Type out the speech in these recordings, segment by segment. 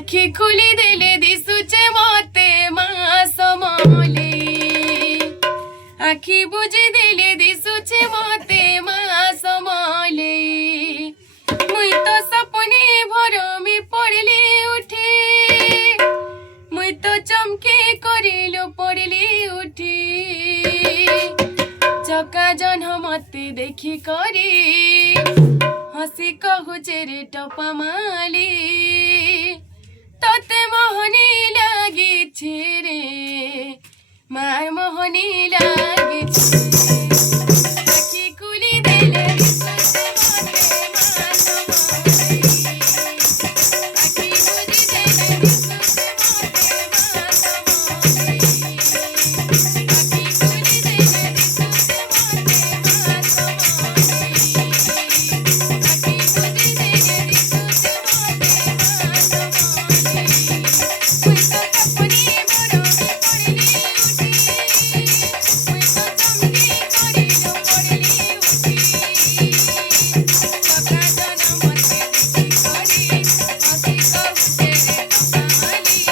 आखी खुली देले दिसुचे मते मासमले आखी बुझी देले दिसुचे मते मासमले मुई तो सपने भरमी पड़ली उठी मुई तो चमके करिलो पड़ली उठी चका जन मते देखी करी हसी कहूचे रे टपा माली तोते मोहनी लागी रे मार मोहनी लागी आखी खुली देले दिसुचे मते मासमले आखी बुझी देले दिसुचे मते मासमले आखी खुली देले दिसुचे मते मासमले आखी बुझी देले दिसुचे मते मासमले मुई तो सपनी भरमी पड़ली उठी मुई तो चमकी करिलो पड़ली उठी चका जन मते देखी करी हसी कहूचे रे टपा माली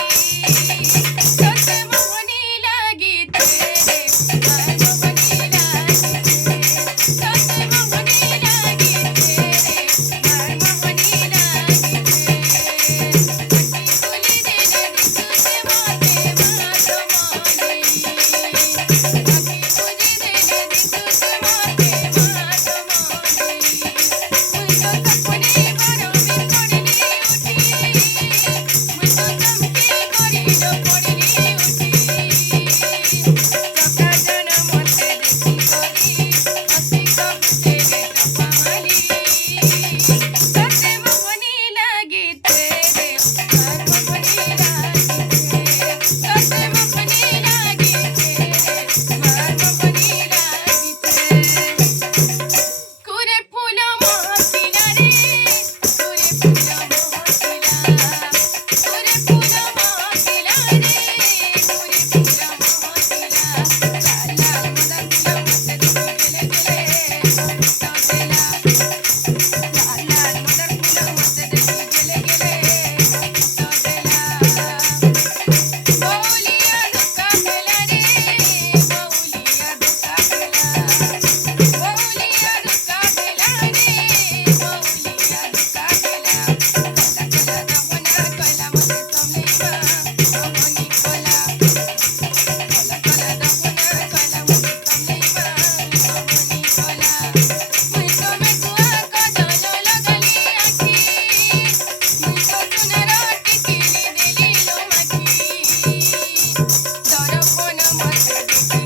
तोते मोहनी लागी रे मार मोहनी लागी तोते मोहनी लागी रे मार मोहनी लागी आखी खुली देले दिसुचे मते मासमले आखी बुझी देले दिसुचे मते मासमले मुई तो सपने भरमी पड़ली उठी मुई तो चमके करिलो पड़ली उठी चका जन मते देखी करी हसी कहूचे रे टपा माली तोते मोहनी लागी रे मार मोहनी लागी तोते मोहनी लागी रे मार मोहनी लागी कुरे फूल महकिला रे कुरे फूल महकिला कुरे फूल महकिला रे कुरे फूल महकिला लाल लाल मदन फूल मते देखी गेले तोतेला लाल लाल मदन फूल मते देखी गेले तोतेला बौलिया दुका गेला रे बौलिया दुका गेला बौलिया दुका गेला रे बौलिया दुका गेला कला कला दवना कला मते समलेवा मोहनी कला कला कला दवना कला मते समलेवा मोहनी कला मुई तो मेघुआ कजल लगली आखी मुई तो सुनर टिकिली देली लो माखी दर्पण मते देखी